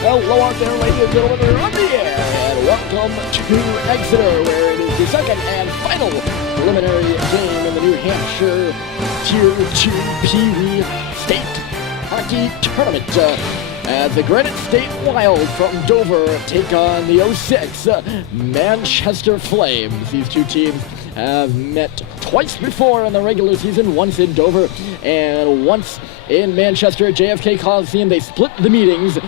Hello out there, ladies and gentlemen, we're on the air, and welcome to Exeter, where it is the second and final preliminary game in the New Hampshire Tier 2 Pee Wee State Hockey Tournament. As the Granite State Wild from Dover take on the 06 Manchester Flames. These two teams have met twice before in the regular season, once in Dover and once in Manchester at JFK Coliseum. They split the meetings.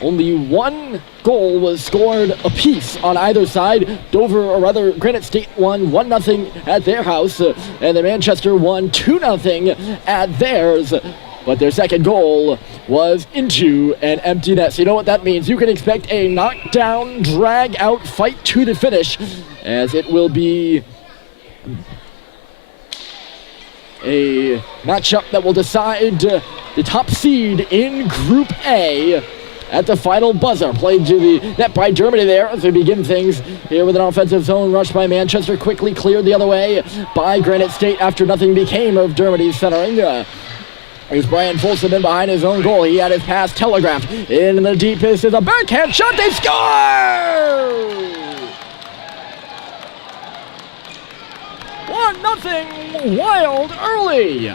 Only one goal was scored apiece on either side. Dover, or rather Granite State, won 1-0 at their house, and the Manchester won 2-0 at theirs. But their second goal was into an empty net. So you know what that means. You can expect a knockdown, drag-out fight to the finish, as it will be a matchup that will decide the top seed in Group A. At the final buzzer, played to the net by Germany there as they begin things here with an offensive zone rush by Manchester, quickly cleared the other way by Granite State after nothing became of Germany's centering. Here's Brian Folsom in behind his own goal. He had his pass telegraphed in the deepest. Is a backhand shot. They score! 1-0 Wild early.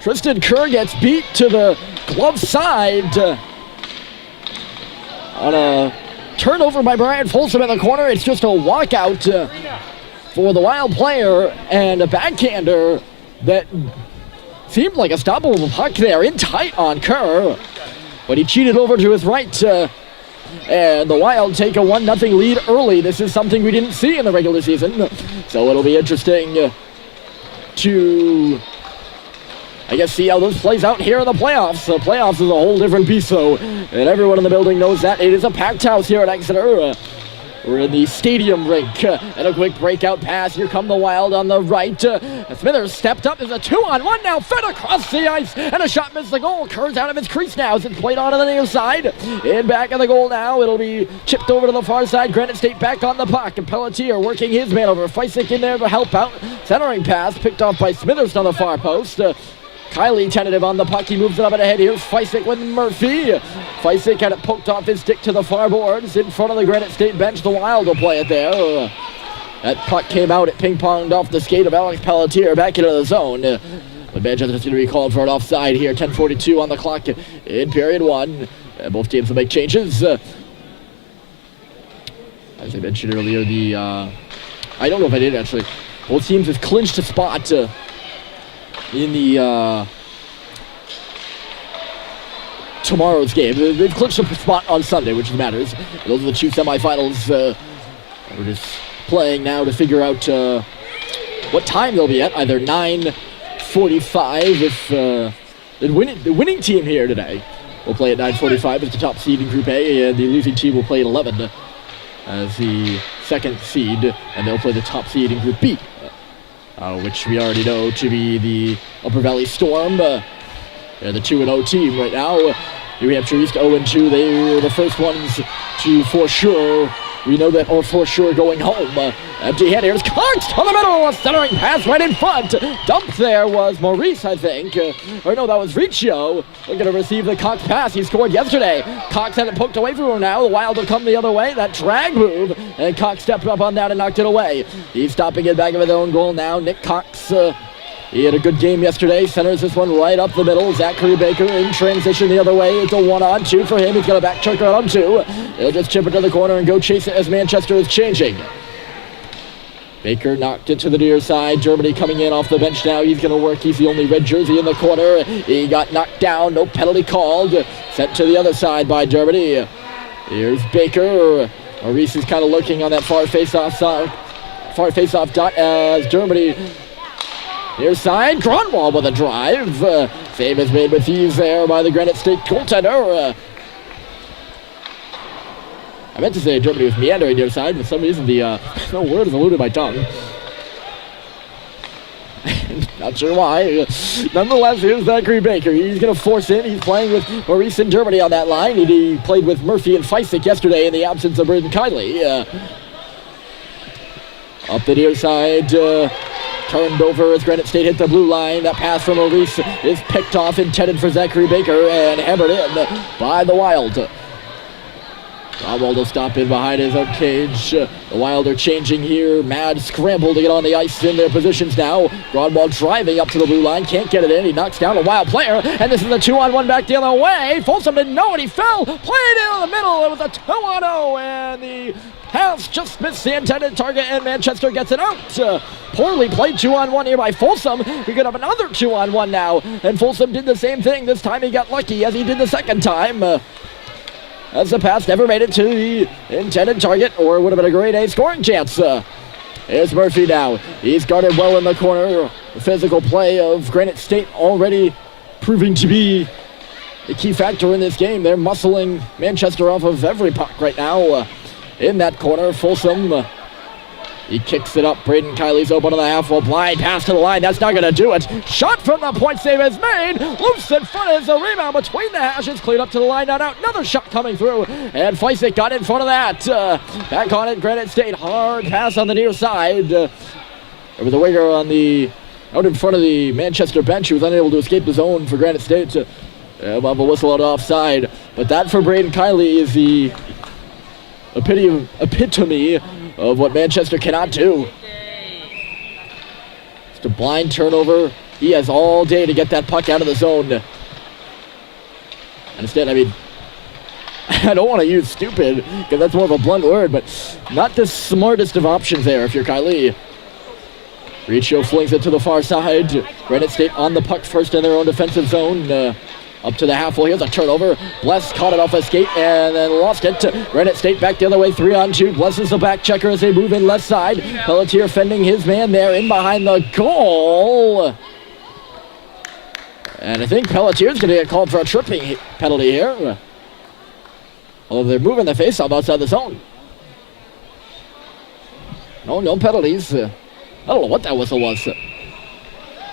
Tristan Kerr gets beat to the glove side on a turnover by Brian Folsom in the corner. It's just a walkout for the Wild player, and a backhander that seemed like a stoppable puck there, in tight on Kerr, but he cheated over to his right, and the Wild take a 1-0 lead early. This is something we didn't see in the regular season, so it'll be interesting to, I guess, see how this plays out here in the playoffs. The playoffs is a whole different beast, though, and everyone in the building knows that. It is a packed house here at Exeter. We're in the stadium rink, and a quick breakout pass. Here come the Wild on the right. Smithers stepped up. There's a 2-on-1 now, fed across the ice, and a shot missed the goal. Kerr's out of his crease now as it's played on to the near side. In back of the goal now. It'll be chipped over to the far side. Granite State back on the puck, and Pelletier working his man over. Feisik in there to help out. Centering pass picked off by Smithers on the far post. Kylie tentative on the puck. He moves it up and ahead. Here's Feisik with Murphy. Feisik had it poked off his stick to the far boards in front of the Granite State bench. The Wild will play it there. That puck came out. It ping-ponged off the skate of Alex Pelletier back into the zone. But Manchester's going to be called for an offside here. 10:42 on the clock in period one. Both teams will make changes. As I mentioned earlier, I don't know if I did actually. Both teams have clinched a spot in the tomorrow's game. They've clinched a spot on Sunday, which matters. Those are the two semifinals. We're just playing now to figure out what time they'll be at. Either 9:45 if the winning team here today will play at 9:45 as the top seed in Group A, and the losing team will play at 11 as the second seed, and they'll play the top seed in Group B. Which we already know to be the Upper Valley Storm. They're the 2-0 team right now. New Hampshire East 0-2. They were the first ones to, for sure, we know that, or for sure, going home. Empty head. Here's Cox on the middle. A centering pass right in front. Dumped there was Maurice, I think. Or no, that was Riccio. We're going to receive the Cox pass. He scored yesterday. Cox had it poked away from him now. The Wild will come the other way. That drag move. And Cox stepped up on that and knocked it away. He's stopping it back of his own goal now. Nick Cox, he had a good game yesterday. Centers this one right up the middle. Zachary Baker in transition the other way. It's a 1-on-2 for him. He's got a back check on 2. He'll just chip it to the corner and go chase it as Manchester is changing. Baker knocked it to the near side. Germany coming in off the bench now. He's going to work. He's the only red jersey in the corner. He got knocked down. No penalty called. Sent to the other side by Germany. Here's Baker. Maurice is kind of lurking on that far face-off dot as Germany. Near side. Grunwald with a drive. Save is made with ease there by the Granite State goaltender. I meant to say Germany was meandering near side, but for some reason the no word has eluded my tongue. Not sure why. Nonetheless, here's Zachary Baker. He's going to force in. He's playing with Maurice and Germany on that line. He played with Murphy and Feisik yesterday in the absence of Braden Kiley. Up the near side. Turned over as Granite State hit the blue line. That pass from Maurice is picked off, intended for Zachary Baker, and hammered in by the Wild. Grunwald will stop in behind his own cage. The Wild are changing here. Mad scramble to get on the ice in their positions now. Grunwald driving up to the blue line. Can't get it in. He knocks down a Wild player. And this is a 2-on-1 back the other way. Folsom didn't know it. He fell. Played in the middle. It was a 2-on-0. And the pass just missed the intended target. And Manchester gets it out. Poorly played 2-on-1 here by Folsom. We could have another 2-on-1 now. And Folsom did the same thing. This time he got lucky as he did the second time. As the pass never made it to the intended target, or would have been a grade A scoring chance. Here's Murphy now. He's guarded well in the corner. The physical play of Granite State already proving to be the key factor in this game. They're muscling Manchester off of every puck right now. In that corner, Folsom. He kicks it up. Braden Kiley's open on the half wall. Blind pass to the line. That's not going to do it. Shot from the point save is made. Loose in front is a rebound between the hashes. Cleared up to the line. Not out. Another shot coming through. And Feisik got in front of that. Back on it. Granite State. Hard pass on the near side. There was a winger on the out in front of the Manchester bench who was unable to escape the zone for Granite State. We'll have a whistle out offside. But that for Braden Kiley is the epitome of what Manchester cannot do. Just a blind turnover. He has all day to get that puck out of the zone. And instead, I mean, I don't want to use stupid because that's more of a blunt word, but not the smartest of options there if you're Kiley. Riccio flings it to the far side. Granite State on the puck first in their own defensive zone. Up to the half wall. Here's a turnover. Bless caught it off a skate and then lost it. Granite State back the other way, 3-on-2. Bless is the back checker as they move in left side. Pelletier fending his man there in behind the goal. And I think Pelletier's going to get called for a tripping penalty here. Although they're moving the faceoff outside the zone. No penalties. I don't know what that whistle was.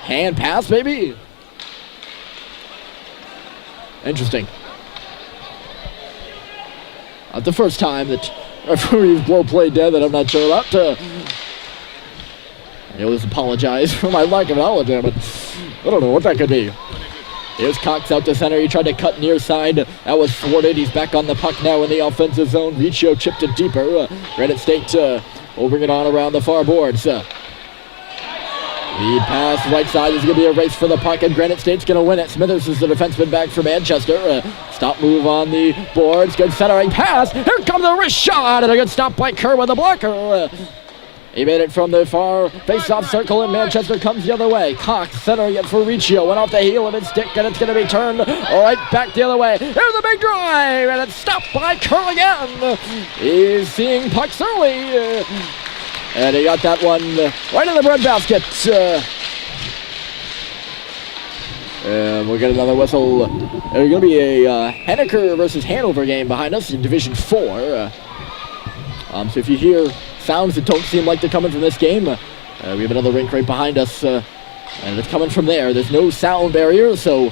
Hand pass, maybe? Interesting. Not the first time that referees blow play dead that I'm not sure about. I always apologize for my lack of knowledge there, but I don't know what that could be. Here's Cox out to center. He tried to cut near side. That was thwarted. He's back on the puck now in the offensive zone. Riccio chipped it deeper. Granite State will bring it on around the far boards. Lead pass, right side. There's going to be a race for the puck, and Granite State's going to win it. Smithers is the defenseman back for Manchester. Stop move on the boards. Good centering pass. Here comes the wrist shot, and a good stop by Kerr with the blocker. He made it from the far face-off circle, and Manchester comes the other way. Cox centering it for Riccio. Went off the heel of his stick, and it's going to be turned right back the other way. Here's a big drive, and it's stopped by Kerr again. He's seeing pucks early. And he got that one right in the breadbasket. And we'll get another whistle. There's going to be a Henniker versus Hanover game behind us in Division 4. So if you hear sounds that don't seem like they're coming from this game, we have another rink right behind us. And it's coming from there. There's no sound barrier, so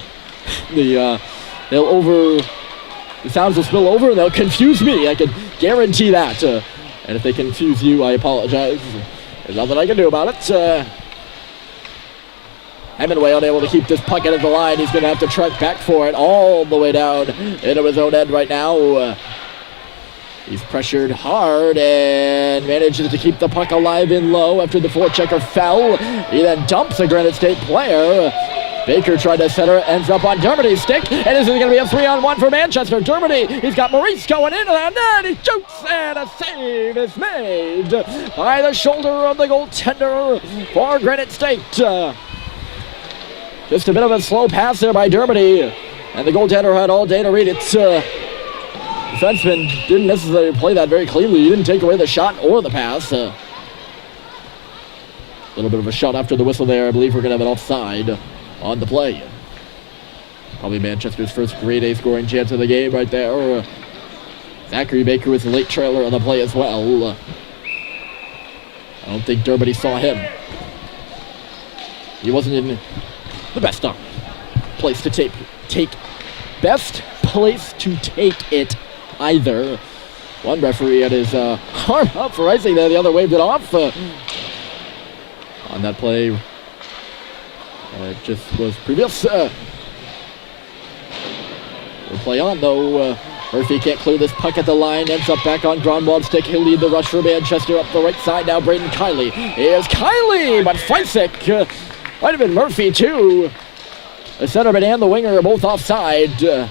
the sounds will spill over and they'll confuse me. I can guarantee that. And if they confuse you, I apologize. There's nothing I can do about it. Hemingway unable to keep this puck out of the line. He's going to have to trek back for it all the way down into his own end right now. He's pressured hard and manages to keep the puck alive in low after the forechecker fell. He then dumps a Granite State player. Baker tried to center, ends up on Dermody's stick, and this is going to be a 3-on-1 for Manchester. Dermody, he's got Maurice going into that net, he shoots, and a save is made by the shoulder of the goaltender for Granite State. Just a bit of a slow pass there by Dermody, and the goaltender had all day to read it. Defenseman didn't necessarily play that very cleanly. He didn't take away the shot or the pass. A little bit of a shot after the whistle there. I believe we're going to have an offside on the play. Probably Manchester's first grade A scoring chance of the game right there. Zachary Baker was a late trailer on the play as well. I don't think Dermody saw him. He wasn't in the best place to take it either. One referee had his arm up for icing there, the other waved it off. On on that play. Just was previous. We'll play on, though. Murphy can't clear this puck at the line. Ends up back on Grunwald's stick. He'll lead the rush for Manchester up the right side now. Braden Kiley. Here's Kiley, but Feisik. Might have been Murphy, too. The centerman and the winger are both offside. And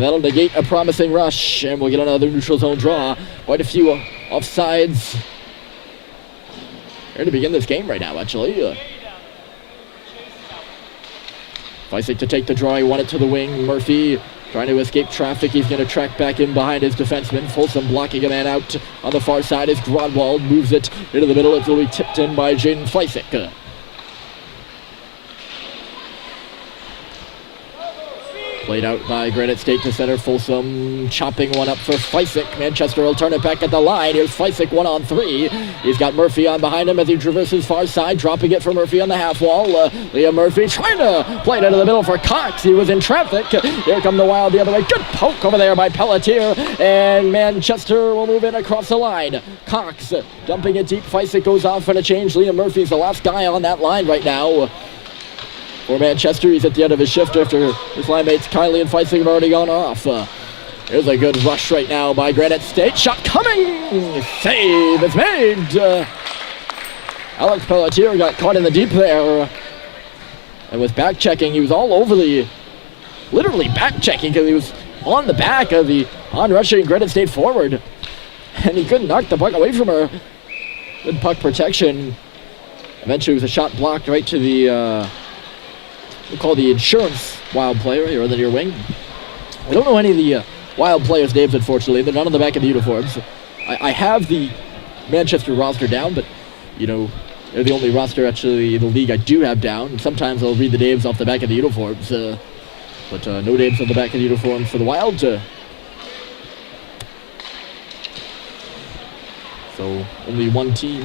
that'll negate a promising rush. And we'll get another neutral zone draw. Quite a few offsides here to begin this game right now, actually. Feisik to take the draw. He won it to the wing. Murphy trying to escape traffic. He's going to track back in behind his defenseman. Folsom blocking a man out on the far side as Grunwald moves it into the middle. It's will be tipped in by Jaden Feisik. Played out by Granite State to center. Folsom chopping one up for Feisik. Manchester will turn it back at the line. Here's Feisik 1-on-3. He's got Murphy on behind him as he traverses far side. Dropping it for Murphy on the half wall. Liam Murphy trying to play it into the middle for Cox. He was in traffic. Here come the Wild the other way. Good poke over there by Pelletier. And Manchester will move in across the line. Cox dumping it deep. Feisik goes off for a change. Liam Murphy's the last guy on that line right now. For Manchester, he's at the end of his shift after his line mates Kiley and Feisik have already gone off. There's a good rush right now by Granite State. Shot coming! Save is made! Alex Pelletier got caught in the deep there. And was back-checking. He was all over literally back-checking because he was on the back of the on-rushing Granite State forward. And he couldn't knock the puck away from her. Good puck protection. Eventually it was a shot blocked right to the... we'll call the insurance Wild player here on the near wing. We don't know any of the Wild players' names, unfortunately. They're not on the back of the uniforms. I have the Manchester roster down, but, you know, they're the only roster, actually, in the league I do have down. And sometimes I'll read the names off the back of the uniforms, but no names on the back of the uniforms for the Wild. So only one team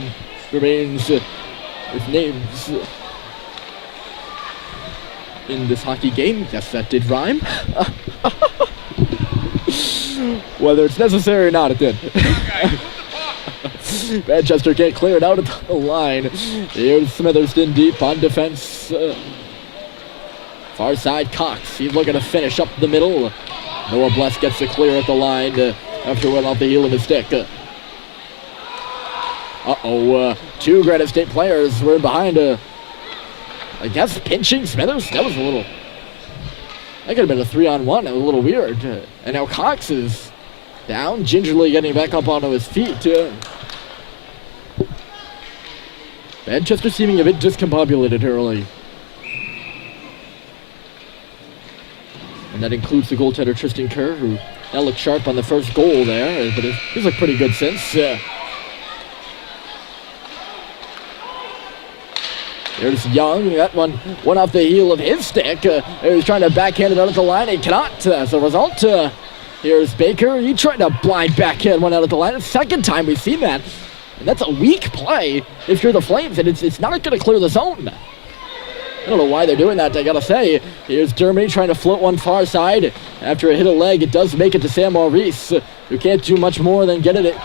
remains with names in this hockey game. Yes, that did rhyme. Whether it's necessary or not, it did. Manchester can't clear it out at the line. Here's Smitherston deep on defense. Far side, Cox. He's looking to finish up the middle. Noah Bless gets the clear at the line after went off the heel of his stick. Two Granite State players were in behind I guess pinching Smithers. That was a little... That could have been a 3-on-1. That was a little weird. And now Cox is down, gingerly getting back up onto his feet. Manchester seeming a bit discombobulated early. And that includes the goaltender Tristan Kerr, who now looks sharp on the first goal there. But he's looked pretty good since. There's Young. That one went off the heel of his stick. He's trying to backhand it out at the line. He cannot. As a result, here's Baker. He tried to blind backhand one out at the line. It's the second time we've seen that. And that's a weak play if you're the Flames, and it's not going to clear the zone. I don't know why they're doing that, I gotta say. Here's Germany trying to float one far side. After it hit a leg, it does make it to Sam Maurice, who can't do much more than get it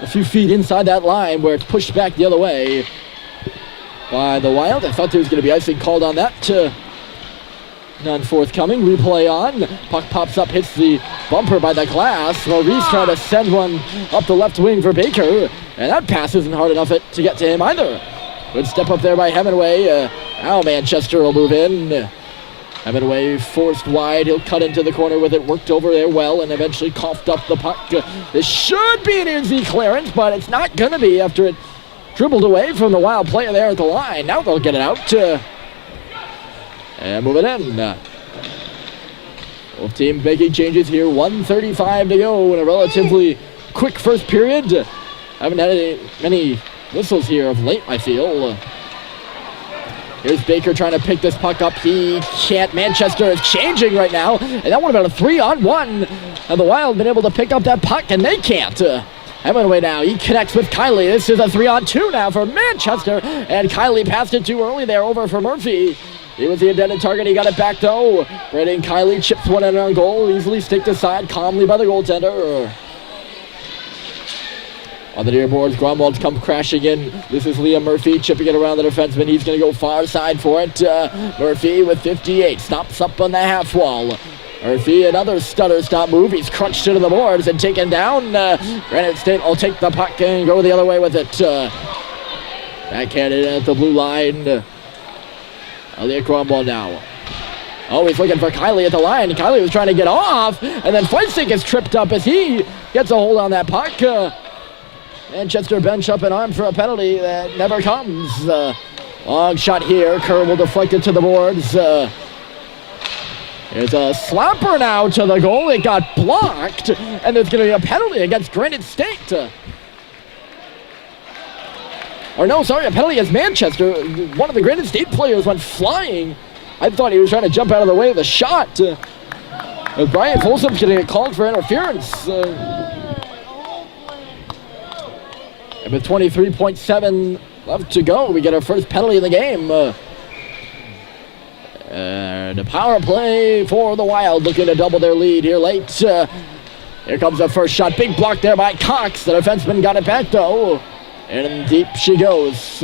a few feet inside that line where it's pushed back the other way by the Wild. I thought there was going to be icing called on that. None forthcoming. Replay on. Puck pops up, hits the bumper by the glass. Maurice trying to send one up the left wing for Baker. And that pass isn't hard enough to get to him either. Good step up there by Hemingway. Now Manchester will move in. Hemingway forced wide. He'll cut into the corner with it. Worked over there well and eventually coughed up the puck. This should be an easy clearance, but it's not going to be after it dribbled away from the Wild player there at the line. Now they'll get it out. And move it in. Both teams making changes here. 1:35 to go in a relatively quick first period. Haven't had many whistles here of late, I feel. Here's Baker trying to pick this puck up. He can't. Manchester is changing right now. And that would have been a 3-on-1. And the Wild been able to pick up that puck, and they can't. Hemingway now, he connects with Kiley. This is a 3-on-2 now for Manchester. And Kiley passed it too early there over for Murphy. He was the intended target. He got it back though. Braden Kiley chips one in on goal. Easily sticked aside calmly by the goaltender. On the near boards, Gromwald's come crashing in. This is Liam Murphy chipping it around the defenseman. He's going to go far side for it. Murphy with 58 stops up on the half wall. Murphy, another stutter stop move. He's crunched into the boards and taken down. Granite State will take the puck and go the other way with it. Backhanded at the blue line. Elliot Gromwald now. Oh, he's looking for Kylie at the line. Kylie was trying to get off, and then Feistig is tripped up as he gets a hold on that puck. Manchester bench up an arm for a penalty that never comes. Long shot here. Kerr will deflect it to the boards. There's a slapper now to the goal. It got blocked, and there's going to be a penalty against Granite State. Or no, sorry, a penalty against Manchester. One of the Granite State players went flying. I thought he was trying to jump out of the way of the shot. Brian Folsom's going to get called for interference. And with 23.7 left to go, we get our first penalty in the game. And a power play for the Wild, looking to double their lead here late. Here comes the first shot. Big block there by Cox. The defenseman got it back, though. And deep she goes.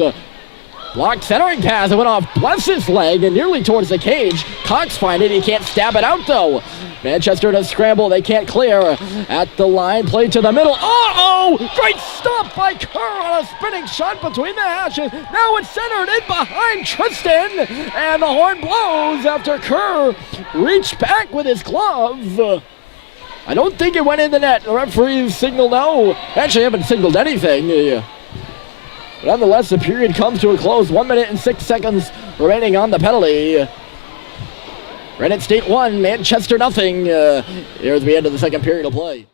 Blocked centering pass. It went off Bless's leg and nearly towards the cage. Cox finds it. He can't stab it out, though. Manchester to scramble. They can't clear. At the line. Play to the middle. Uh-oh! Great stop by Kerr on a spinning shot between the hashes. Now it's centered in behind Tristan. And the horn blows after Kerr reached back with his glove. I don't think it went in the net. The referees signaled no. Actually, haven't signaled anything. But nonetheless, the period comes to a close. 1 minute and 6 seconds remaining on the penalty. Granite State 1, Manchester nothing. Here's the end of the second period of play.